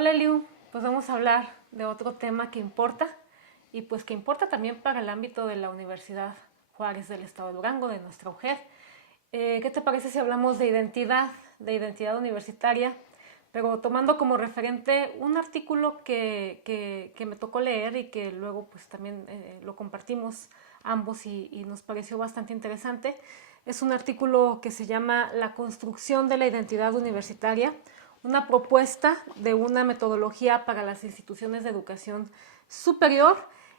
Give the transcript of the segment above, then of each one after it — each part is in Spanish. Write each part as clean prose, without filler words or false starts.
Hola Liu, pues vamos a hablar de otro tema que importa y pues que importa también para el ámbito de la Universidad Juárez del Estado de Durango, de nuestra UJED. ¿Qué te parece si hablamos de identidad universitaria, pero tomando como referente un artículo que me tocó leer y que luego pues también lo compartimos ambos y nos pareció bastante interesante? Es un artículo que se llama La construcción de la identidad universitaria, una propuesta de una metodología para las instituciones de educación superior,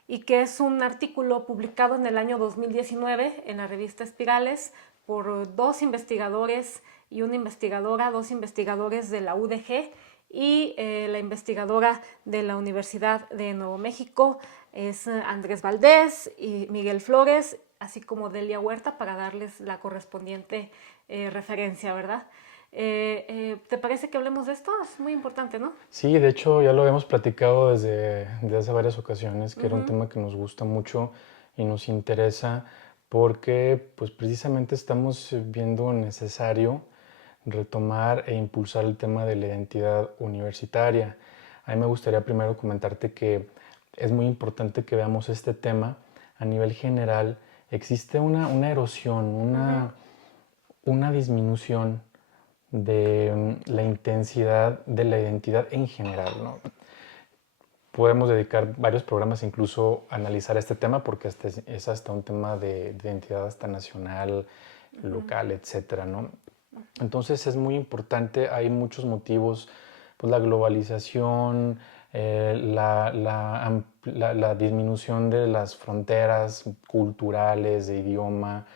y que es un artículo publicado en el año 2019 en la revista Espirales por dos investigadores y una investigadora, dos investigadores de la UDG y la investigadora de la Universidad de Nuevo México es Andrés Valdés y Miguel Flores, así como Delia Huerta, para darles la correspondiente referencia, ¿verdad? ¿Te parece que hablemos de esto? Es muy importante, ¿no? Sí, de hecho ya lo habíamos platicado desde hace varias ocasiones, que era un tema que nos gusta mucho y nos interesa porque pues precisamente estamos viendo necesario retomar e impulsar el tema de la identidad universitaria. A mí me gustaría primero comentarte que es muy importante que veamos este tema a nivel general. Existe una erosión, una disminución de la intensidad de la identidad en general, ¿no? Podemos dedicar varios programas incluso a analizar este tema porque es hasta un tema de identidad hasta nacional, local, etcétera, ¿no? Entonces es muy importante, hay muchos motivos, pues la globalización, la disminución de las fronteras culturales, de idioma.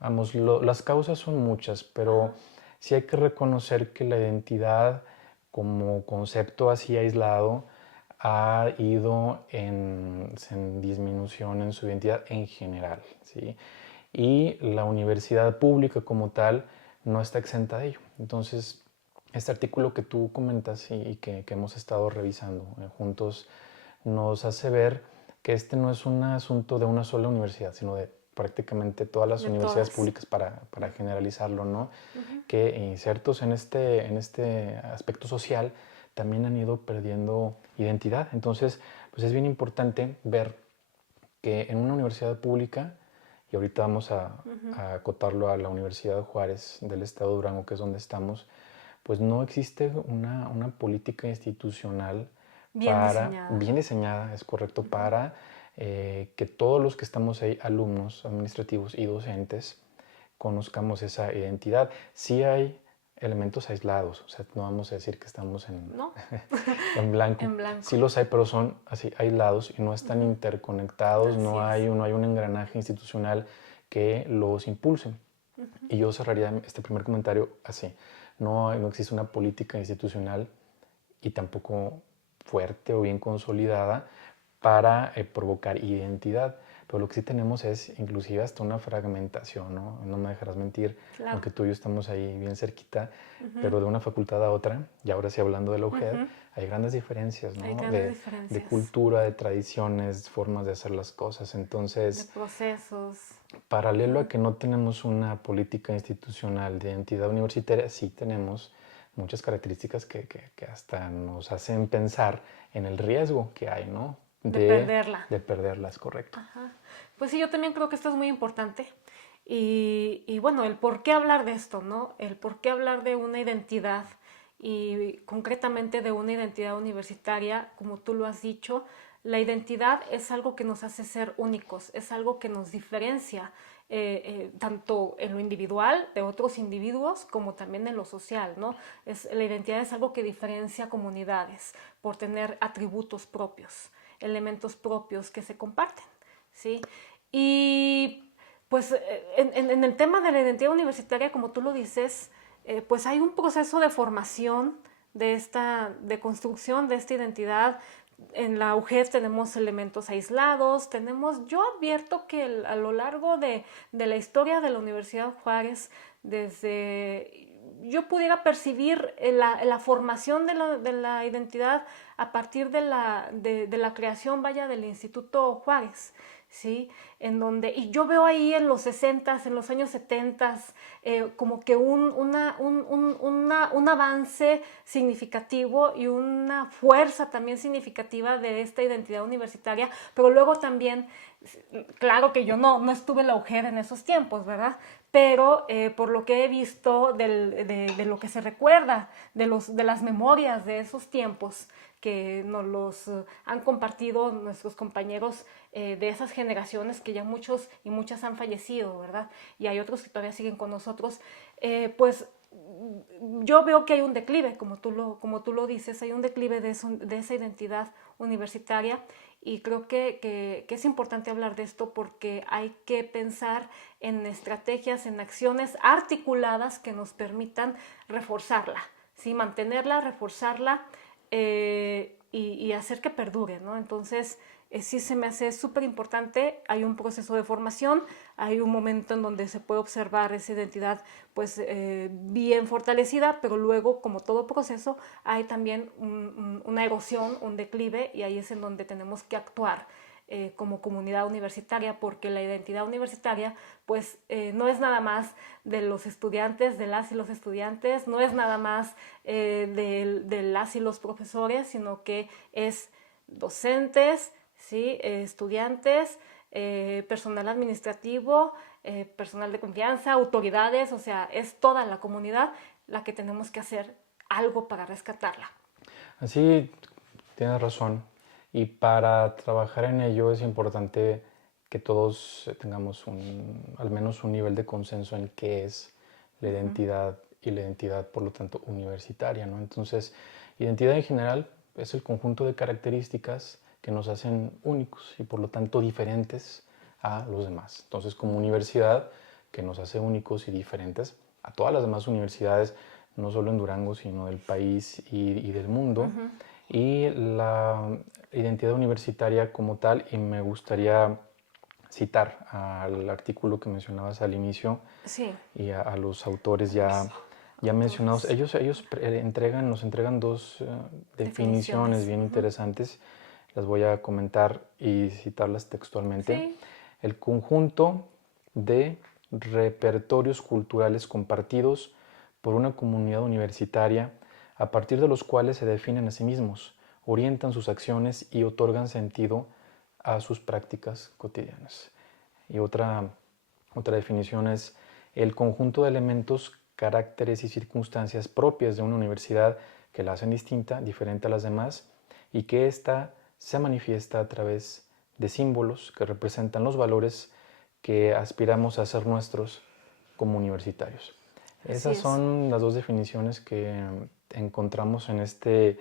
Vamos, las causas son muchas, pero sí hay que reconocer que la identidad como concepto así aislado ha ido en disminución en su identidad en general, ¿sí? Y la universidad pública como tal no está exenta de ello. Entonces, este artículo que tú comentas y que hemos estado revisando juntos nos hace ver que este no es un asunto de una sola universidad, sino de prácticamente todas las De universidades todas. públicas para generalizarlo, ¿no? Que insertos en este aspecto social también han ido perdiendo identidad. Entonces, pues es bien importante ver que en una universidad pública, y ahorita vamos a acotarlo a la Universidad Juárez del Estado de Durango, que es donde estamos, pues no existe una política institucional Bien diseñada. bien diseñada, es correcto, para que todos los que estamos ahí, alumnos, administrativos y docentes, conozcamos esa identidad. Sí hay elementos aislados, o sea, no vamos a decir que estamos ¿No? en blanco. En blanco. Sí los hay, pero son así aislados y no están interconectados, Así es. no hay un engranaje institucional que los impulse. Y yo cerraría este primer comentario así. No existe una política institucional y tampoco fuerte o bien consolidada para provocar identidad. Pero lo que sí tenemos es inclusive hasta una fragmentación, ¿no? No me dejarás mentir, Claro. aunque tú y yo estamos ahí bien cerquita, pero de una facultad a otra, y ahora sí hablando de la UJED, hay grandes diferencias, Hay ¿no? grandes De diferencias cultura, de tradiciones, formas de hacer las cosas. de Entonces, procesos. paralelo a que no tenemos una política institucional de identidad universitaria, sí tenemos muchas características que hasta nos hacen pensar en el riesgo que hay, ¿no? De perderla. De perderlas, correcto. Ajá. Pues sí, yo también creo que esto es muy importante. Y bueno, el por qué hablar de esto, ¿no? El por qué hablar de una identidad y concretamente de una identidad universitaria, como tú lo has dicho, la identidad es algo que nos hace ser únicos, es algo que nos diferencia tanto en lo individual de otros individuos como también en lo social, ¿no? La identidad es algo que diferencia comunidades por tener atributos propios, elementos propios que se comparten, ¿sí? Y pues en el tema de la identidad universitaria, como tú lo dices, pues hay un proceso de formación de construcción de esta identidad. En la UGES tenemos elementos aislados, yo advierto que a lo largo de la historia de la Universidad Juárez, desde yo pudiera percibir la formación de la identidad a partir de la creación, vaya, del Instituto Juárez, ¿sí? En donde, y yo veo ahí en los 60s, en los años 70s, como que un avance significativo y una fuerza también significativa de esta identidad universitaria, pero luego también, claro que yo no estuve en la UGER en esos tiempos, ¿verdad? Pero por lo que he visto de lo que se recuerda, de las memorias de esos tiempos, que nos los han compartido nuestros compañeros de esas generaciones, que ya muchos y muchas han fallecido, ¿verdad? Y hay otros que todavía siguen con nosotros, pues yo veo que hay un declive, como tú lo dices, hay un declive de esa identidad universitaria, y creo que es importante hablar de esto porque hay que pensar en estrategias, en acciones articuladas que nos permitan reforzarla, ¿sí? Mantenerla, reforzarla, y hacer que perdure, ¿no? Entonces, sí se me hace súper importante. Hay un proceso de formación, hay un momento en donde se puede observar esa identidad pues bien fortalecida, pero luego, como todo proceso, hay también una erosión, un declive, y ahí es en donde tenemos que actuar como comunidad universitaria, porque la identidad universitaria pues no es nada más de los estudiantes, de las y los estudiantes, no es nada más de las y los profesores, sino que es docentes, ¿sí? Estudiantes, personal administrativo, personal de confianza, autoridades, o sea, es toda la comunidad la que tenemos que hacer algo para rescatarla. Así tienes razón. Y para trabajar en ello es importante que todos tengamos al menos un nivel de consenso en qué es la identidad, y la identidad, por lo tanto, universitaria, ¿no? Entonces, identidad en general es el conjunto de características que nos hacen únicos y, por lo tanto, diferentes a los demás. Entonces, como universidad, que nos hace únicos y diferentes a todas las demás universidades, no solo en Durango, sino del país y del mundo. Y la identidad universitaria como tal, y me gustaría citar al artículo que mencionabas al inicio, sí, y a los autores ya mencionados. Ellos nos entregan dos definiciones bien interesantes. Las voy a comentar y citarlas textualmente. Sí. El conjunto de repertorios culturales compartidos por una comunidad universitaria, a partir de los cuales se definen a sí mismos, orientan sus acciones y otorgan sentido a sus prácticas cotidianas. Y otra definición es el conjunto de elementos, caracteres y circunstancias propias de una universidad que la hacen distinta, diferente a las demás, y que ésta se manifiesta a través de símbolos que representan los valores que aspiramos a hacer nuestros como universitarios. Esas son las dos definiciones que encontramos en este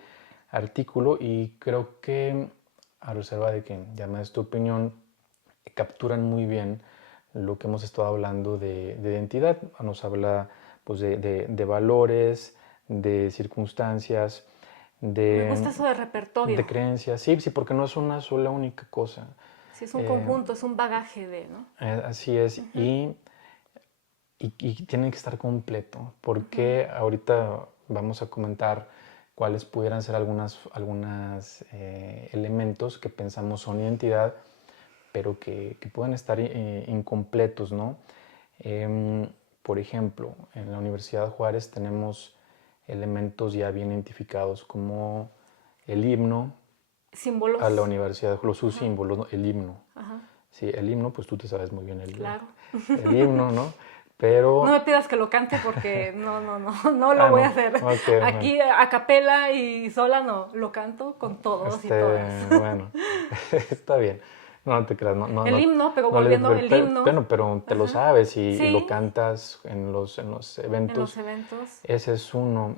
artículo, y creo que, a reserva de que ya me des tu opinión, capturan muy bien lo que hemos estado hablando de identidad. Nos habla pues, de valores, de circunstancias, Me gusta eso de repertorio. de creencias. Sí, sí, porque no es una sola única cosa. Sí, es un conjunto, es un bagaje de, ¿no? Así es. Y tiene que estar completo, porque ahorita vamos a comentar cuáles pudieran ser algunos elementos que pensamos son identidad, pero que pueden estar incompletos, ¿no? Por ejemplo, en la Universidad Juárez tenemos elementos ya bien identificados como el himno símbolos a la universidad, sus símbolos, ¿no? El himno. Sí, el himno, pues tú te sabes muy bien claro. el himno, ¿no? Pero... No me pidas que lo cante porque no lo voy a hacer. Okay, aquí a capela y sola no, lo canto con todos y todas. Bueno, está bien. No te creas, el himno, pero volviendo el himno. Bueno, pero te lo sabes y sí. lo cantas en los eventos. En los eventos. Ese es uno.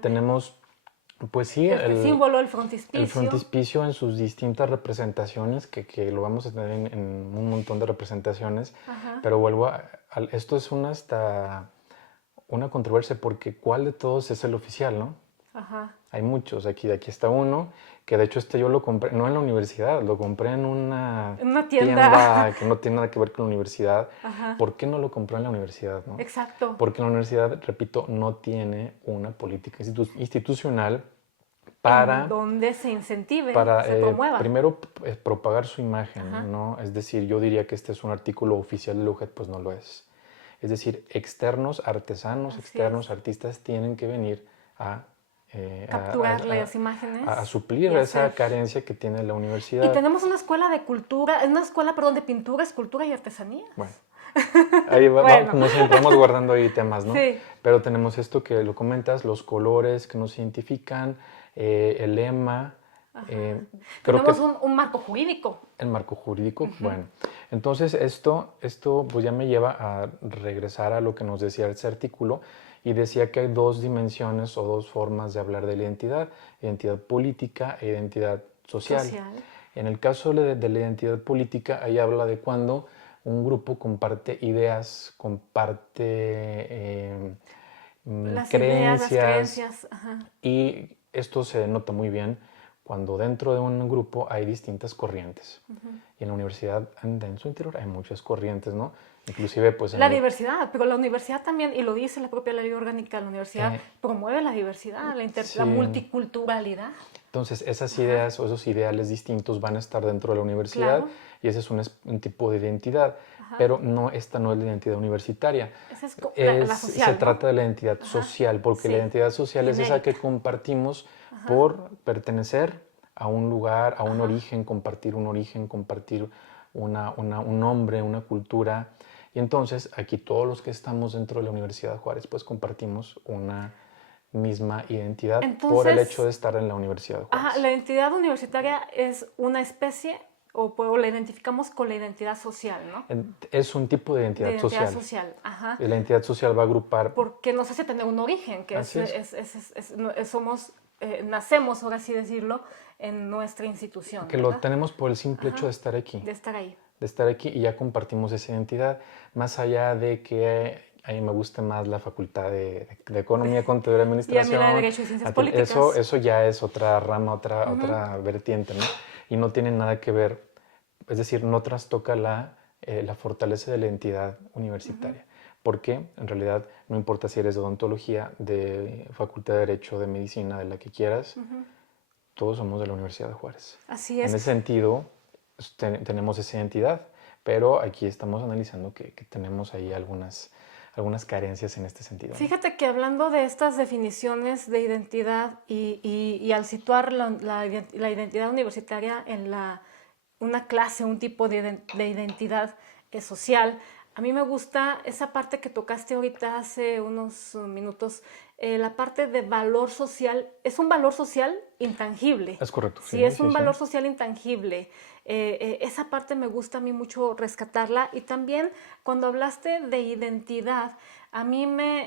Tenemos, pues sí, el símbolo, el frontispicio. El frontispicio en sus distintas representaciones, que lo vamos a tener en un montón de representaciones. Pero vuelvo esto es hasta una controversia, porque ¿cuál de todos es el oficial, no? Hay muchos, aquí está uno, que de hecho yo lo compré, no en la universidad, lo compré en una tienda que no tiene nada que ver con la universidad. ¿Por qué no lo compró en la universidad, no? Exacto. Porque la universidad, repito, no tiene una política institucional para, en donde se incentive, para se promueva. primero propagar su imagen, Ajá. ¿no? Es decir, yo diría que este es un artículo oficial de la UJET, pues no lo es. Es decir, externos, artesanos, Así externos, es. artistas tienen que venir a, eh, a- Capturar las imágenes a suplir y esa hacer. carencia que tiene la Y universidad. tenemos una escuela de cultura, una escuela, perdón, de pintura, escultura y artesanías. Bueno, ahí Bueno, nos entramos guardando ahí temas, ¿no? sí. Pero tenemos esto que lo comentas, los colores que nos identifican, el lema, Ajá. creo Tenemos que un marco jurídico. el marco jurídico, bueno. Entonces esto pues ya me lleva a regresar a lo que nos decía ese artículo y decía que hay dos dimensiones o dos formas de hablar de la identidad política e identidad social. En el caso de la identidad política, ahí habla de cuando un grupo comparte ideas, comparte Las ideas, las creencias, creencias. Ajá. y esto se nota muy bien cuando dentro de un grupo hay distintas corrientes. Y en la universidad, en su interior, hay muchas corrientes, ¿no? Inclusive, pues... La diversidad, pero la universidad también, y lo dice la propia ley orgánica, la universidad promueve la diversidad, la sí. multiculturalidad. Entonces, esas ideas o esos ideales distintos van a estar dentro de la universidad, Claro. y ese es un tipo de identidad. Ajá. Pero no, esta no es la identidad universitaria. Esa es la social, Se ¿no? trata de la identidad social, porque Sí. la identidad social es esa Genérica. que compartimos por pertenecer a un lugar, a un origen, compartir un nombre, una cultura. Y entonces aquí todos los que estamos dentro de la Universidad Juárez pues compartimos una misma identidad por el hecho de estar en la Universidad Juárez. La identidad universitaria es una especie o la identificamos con la identidad social, ¿no? Es un tipo de identidad social. De identidad social, ajá. Y la identidad social va a agrupar... Porque nos hace tener un origen, que nacemos, por así decirlo, en nuestra institución. Que ¿verdad? lo tenemos por el simple hecho de estar aquí. De estar ahí. De estar aquí y ya compartimos esa identidad, más allá de que a mí me guste más la facultad de Economía, Contaduría y Administración. Y a mí la de Derecho y Ciencias Políticas. Eso ya es otra rama, otra vertiente, ¿no? Y no tiene nada que ver, es decir, no trastoca la fortaleza de la identidad universitaria. Porque en realidad no importa si eres de odontología, de Facultad de Derecho, de Medicina, de la que quieras, todos somos de la Universidad de Juárez. Así es. En ese sentido, tenemos esa identidad, pero aquí estamos analizando que tenemos ahí algunas carencias en este sentido. Fíjate que hablando de estas definiciones de identidad y al situar la identidad universitaria en una clase, un tipo de identidad social, a mí me gusta esa parte que tocaste ahorita hace unos minutos, la parte de valor social. Es un valor social intangible. Es correcto. Sí, es un valor social intangible. Esa parte me gusta a mí mucho rescatarla. Y también cuando hablaste de identidad,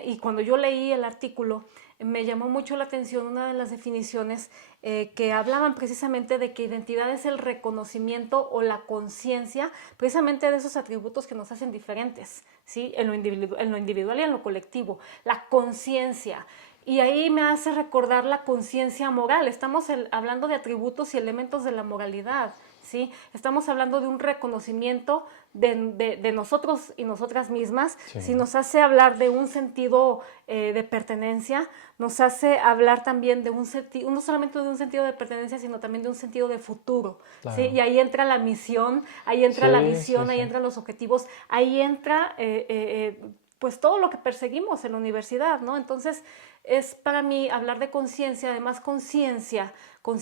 y cuando yo leí el artículo, me llamó mucho la atención una de las definiciones que hablaban precisamente de que identidad es el reconocimiento o la conciencia precisamente de esos atributos que nos hacen diferentes, ¿sí? En lo individual y en lo colectivo. La conciencia. Y ahí me hace recordar la conciencia moral. Estamos hablando de atributos y elementos de la moralidad, ¿sí? Estamos hablando de un reconocimiento de nosotros y nosotras mismas. Sí. Si nos hace hablar de un sentido de pertenencia, nos hace hablar también de no solamente de un sentido de pertenencia, sino también de un sentido de futuro. Claro. ¿Sí? Y ahí entra la misión, ahí entra ahí entran los objetivos, ahí entra pues todo lo que perseguimos en la universidad, ¿no? Entonces es para mí hablar de conciencia, además conciencia con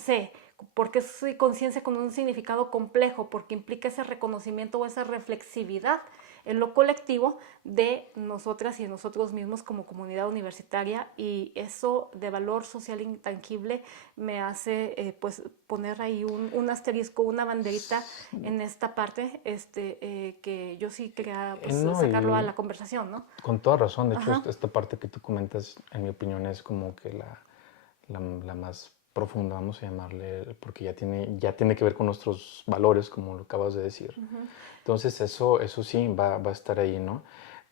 C, porque es conciencia con un significado complejo, porque implica ese reconocimiento o esa reflexividad en lo colectivo de nosotras y de nosotros mismos como comunidad universitaria, y eso de valor social intangible me hace pues poner ahí un asterisco, una banderita en esta parte que yo sí quería pues, sacarlo a la conversación, ¿no? Con toda razón, de hecho esta parte que tú comentas, en mi opinión, es como que la más profunda, vamos a llamarle, porque ya tiene que ver con nuestros valores, como lo acabas de decir. Entonces eso sí va a estar ahí, ¿no?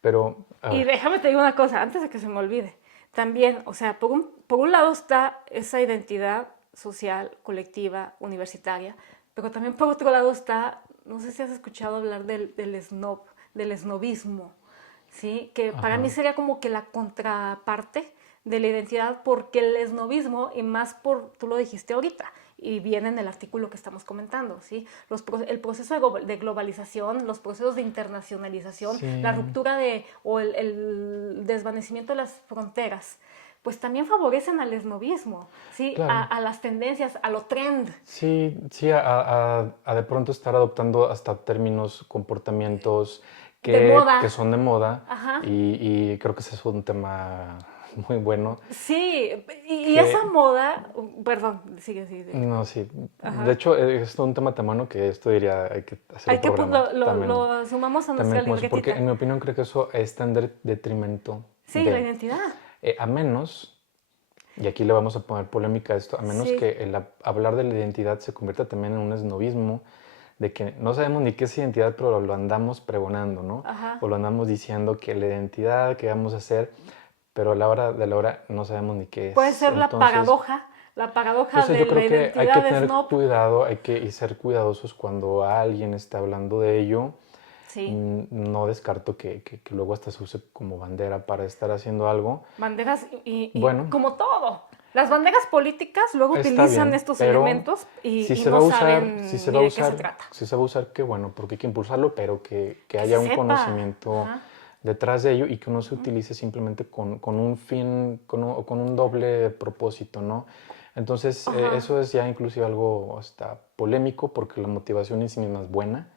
Pero... Y déjame te digo una cosa, antes de que se me olvide. También, o sea, por un lado está esa identidad social, colectiva, universitaria, pero también por otro lado está, no sé si has escuchado hablar del snobismo, ¿sí? Que para mí sería como que la contraparte de la identidad, porque el esnovismo, y más por, tú lo dijiste ahorita, y viene en el artículo que estamos comentando, ¿sí? El proceso de globalización, los procesos de internacionalización, Sí, la ruptura o el desvanecimiento de las fronteras, pues también favorecen al esnovismo, ¿sí? claro. A las tendencias, a lo trend. Sí, sí, a de pronto estar adoptando hasta términos, comportamientos De moda. que son de moda Ajá. y creo que ese es un tema muy bueno. Sí, y esa Que, moda, perdón, sigue, sigue. no, sí, de Ajá. hecho es un tema tan bueno que esto diría, hay que hacer Hay un que pues, programa también, lo sumamos a nuestra también como eso, porque libretita. en mi opinión creo que eso está en detrimento Sí, la de, identidad. a menos, y aquí le vamos a poner polémica a esto, a menos Sí, que el hablar de la identidad se convierta también en un esnovismo, de que no sabemos ni qué es identidad, pero lo andamos pregonando, ¿no? ajá. O lo andamos diciendo que la identidad, que vamos a hacer, pero a la hora de la hora no sabemos ni qué Puede es. ser la paradoja Entonces de yo la creo que hay que identidad tener snob. cuidado, hay que y ser cuidadosos cuando alguien está hablando de ello. Sí, No descarto que luego hasta se use como bandera para estar haciendo algo. banderas y Bueno, como todo. Las banderas políticas luego está utilizan bien, estos pero elementos si y se va no a usar, si saben se ni va a de qué se usar, trata. si se va a usar, qué bueno, porque hay que impulsarlo, pero que Que se haya un sepa. conocimiento Ajá. detrás de ello y que no se utilice simplemente con un fin, con un doble propósito, ¿no? Entonces, Ajá. eso es ya inclusive algo hasta polémico porque la motivación en sí misma es buena,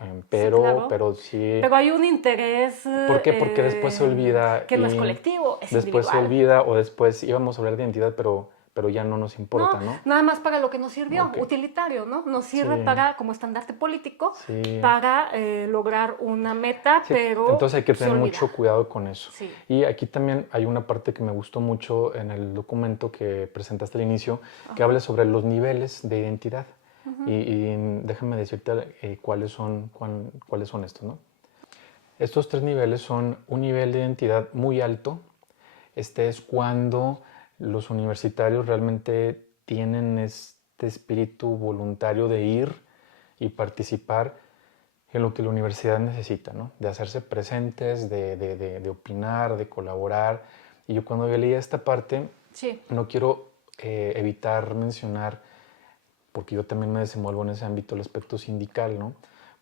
Sí, claro. pero sí. Pero hay un interés ¿Por qué? Porque después se olvida que no es y colectivo, es después se individual. olvida o después íbamos a hablar de identidad, pero ya no nos No, importa, ¿no? nada más para lo que nos sirvió, Ok, utilitario, ¿no? Nos sí, sirve para, como estandarte político, sí, para lograr una meta, sí. pero Entonces hay que se tener olvida. mucho cuidado con eso. Sí. Y aquí también hay una parte que me gustó mucho en el documento que presentaste al inicio, que Ajá. habla sobre los niveles de identidad. Y déjame decirte cuáles son estos, ¿no? Estos tres niveles son un nivel de identidad muy alto. Este es cuando los universitarios realmente tienen este espíritu voluntario de ir y participar en lo que la universidad necesita, ¿no? De hacerse presentes, de opinar, de colaborar. Y yo cuando leía esta parte, Sí. no quiero evitar mencionar, porque yo también me desenvuelvo en ese ámbito, el aspecto sindical, ¿no?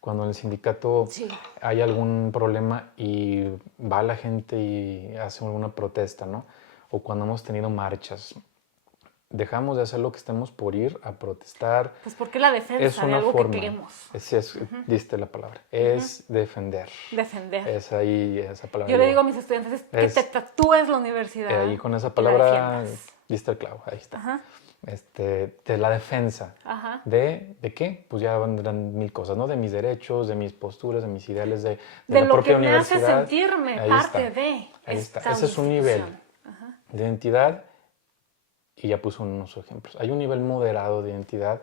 Cuando en el sindicato Sí. hay algún problema y va la gente y hace alguna protesta, ¿no? O cuando hemos tenido marchas, dejamos de hacer lo que estemos por ir a protestar. Pues porque la Es defensa de una algo que forma, queremos. diste la palabra, es defender. Defender. Es ahí esa palabra. Yo le digo a mis estudiantes es que te Es tatúes la universidad ahí con esa y la palabra defiendas. diste el clavo, ahí está. Ajá. De la defensa. Ajá. De qué? Pues ya vendrán mil cosas, ¿no? De mis derechos, de mis posturas, de mis ideales, de De la lo que propia me hace universidad. sentirme Ahí parte está, de ahí está. esta Ese es un nivel institución. Ajá. de identidad y ya puso unos ejemplos. Hay un nivel moderado de identidad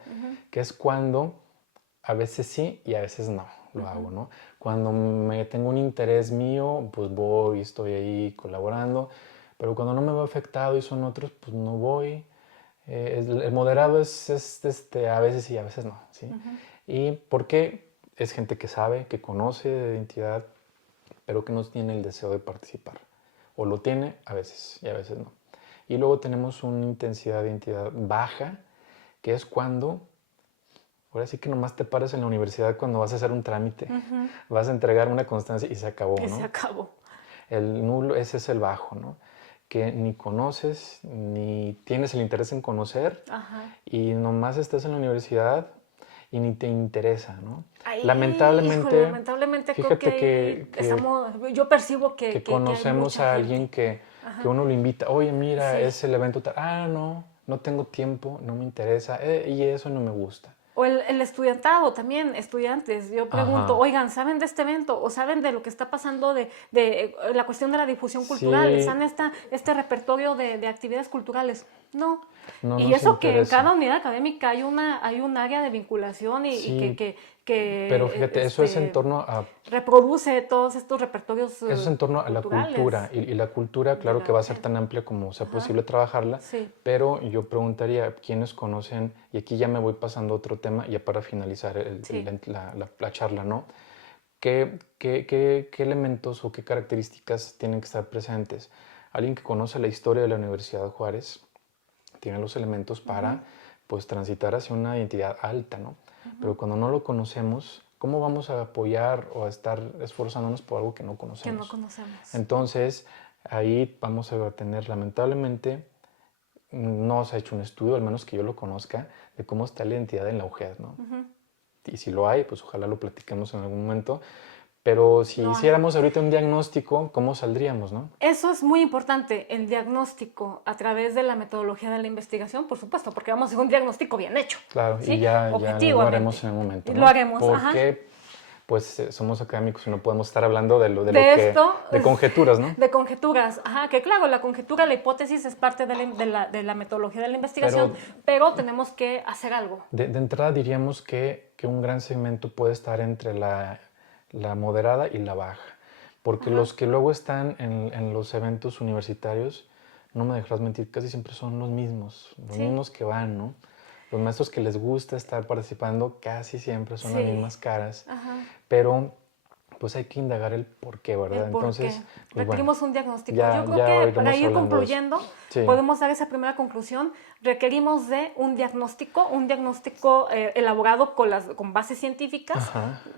que es cuando a veces sí y a veces no lo hago, ¿no? Cuando me tengo un interés mío, pues voy, estoy ahí colaborando, pero cuando no me veo afectado y son otros, pues no voy. El moderado es a veces sí, a veces no, ¿sí? Y porque es gente que sabe, que conoce de identidad, pero que no tiene el deseo de participar. O lo tiene a veces y a veces no. Y luego tenemos una intensidad de identidad baja, que es cuando, ahora sí que nomás te paras en la universidad cuando vas a hacer un trámite, vas a entregar una constancia y se acabó, Y se ¿no? acabó. El nulo, ese es el bajo, ¿no? Que ni conoces, ni tienes el interés en conocer Ajá. y nomás estás en la universidad y ni te interesa, ¿no? Ahí, híjole, Lamentablemente, lamentablemente creo que fíjate ahí estamos, yo percibo que hay conocemos mucha a alguien gente. que uno lo invita, oye, mira, Sí. es el evento tal, no, no tengo tiempo, no me interesa, y eso no me gusta. O el estudiantado también, estudiantes. Yo pregunto, Ajá, oigan, ¿saben de este evento? ¿O saben de lo que está pasando de la cuestión de la difusión cultural? sí, ¿Saben este repertorio de actividades culturales? No. no Y nos eso que en cada interesa. unidad académica hay un área de vinculación y Sí, pero que fíjate, eso es en torno a reproduce todos estos repertorios eso es en torno a la cultura culturales y la cultura, de claro que la va a ser gente. tan amplia como sea Ajá. posible trabajarla, Sí, pero yo preguntaría quiénes conocen, y aquí ya me voy pasando a otro tema, ya para finalizar sí. la charla, ¿no? ¿Qué elementos o qué características tienen que estar presentes? alguien que conoce la historia de la Universidad Juárez tiene los elementos para pues transitar hacia una identidad alta, ¿no? Pero cuando no lo conocemos, ¿cómo vamos a apoyar o a estar esforzándonos por algo que no conocemos? Que no conocemos. Entonces, ahí vamos a tener, lamentablemente, no se ha hecho un estudio, al menos que yo lo conozca, de cómo está la identidad en la UJED, ¿no? Y si lo hay, pues ojalá lo platiquemos en algún momento. Pero si hiciéramos ahorita un diagnóstico, ¿cómo saldríamos, no? Eso es muy importante, el diagnóstico a través de la metodología de la investigación, por supuesto, porque vamos a hacer un diagnóstico bien hecho. Claro, ¿sí? y ya lo haremos en un momento, ¿no? Lo haremos, porque pues somos académicos y no podemos estar hablando de conjeturas, ¿no? De conjeturas, que claro, la conjetura, la hipótesis es parte de la metodología de la investigación, pero tenemos que hacer algo. De entrada diríamos que un gran segmento puede estar entre la moderada y la baja, porque los que luego están en los eventos universitarios, no me dejarás mentir, casi siempre son los mismos que van, ¿no? Los maestros que les gusta estar participando casi siempre son las mismas caras, pero pues hay que indagar el por qué, ¿verdad? Entonces, pues, requerimos un diagnóstico. Yo creo que para ir concluyendo, podemos dar esa primera conclusión. Requerimos de un diagnóstico elaborado con bases científicas.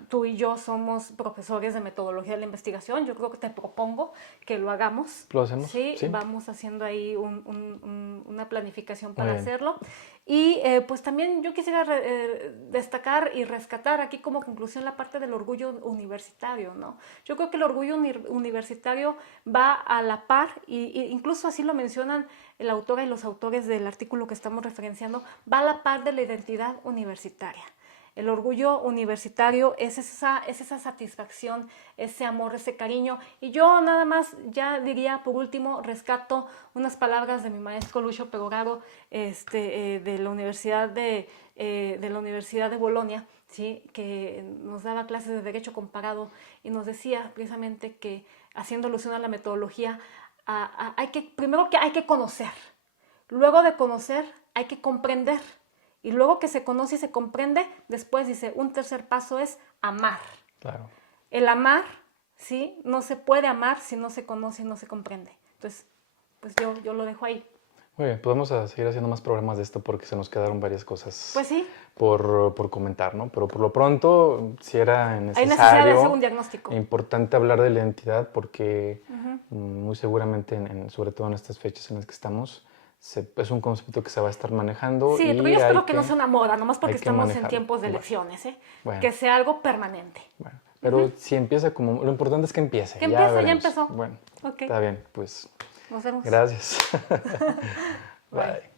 Tú y yo somos profesores de metodología de la investigación. Yo creo que te propongo que lo hagamos. ¿Lo hacemos? Sí, vamos haciendo ahí una planificación para hacerlo. Y pues también yo quisiera destacar y rescatar aquí como conclusión la parte del orgullo universitario, ¿no? Yo creo que el orgullo universitario va a la par, y incluso así lo mencionan la autora y los autores del artículo que estamos referenciando, va a la par de la identidad universitaria. El orgullo universitario es esa satisfacción, ese amor, ese cariño. Y yo nada más ya diría, por último, rescato unas palabras de mi maestro Lucio Pegoraro de la Universidad de Bolonia, ¿sí? Que nos daba clases de Derecho Comparado y nos decía precisamente que, haciendo alusión a la metodología, primero que hay que conocer, luego de conocer hay que comprender. Y luego que se conoce y se comprende, después dice, un tercer paso es amar. Claro. El amar, ¿sí? No se puede amar si no se conoce y no se comprende. Entonces, pues yo lo dejo ahí. Muy bien, podemos seguir haciendo más programas de esto porque se nos quedaron varias cosas pues sí. por comentar, ¿no? Pero por lo pronto, si era necesario, hay necesidad de hacer un diagnóstico. Importante hablar de la identidad porque muy seguramente, sobre todo en estas fechas en las que estamos, es un concepto que se va a estar manejando. Sí, pero yo espero que no sea una moda, nomás porque estamos en tiempos de elecciones, que sea algo permanente. Bueno, pero si empieza lo importante es que empiece. Que empiece, ya empezó. Bueno, está bien, pues. Nos vemos. Gracias. Bye.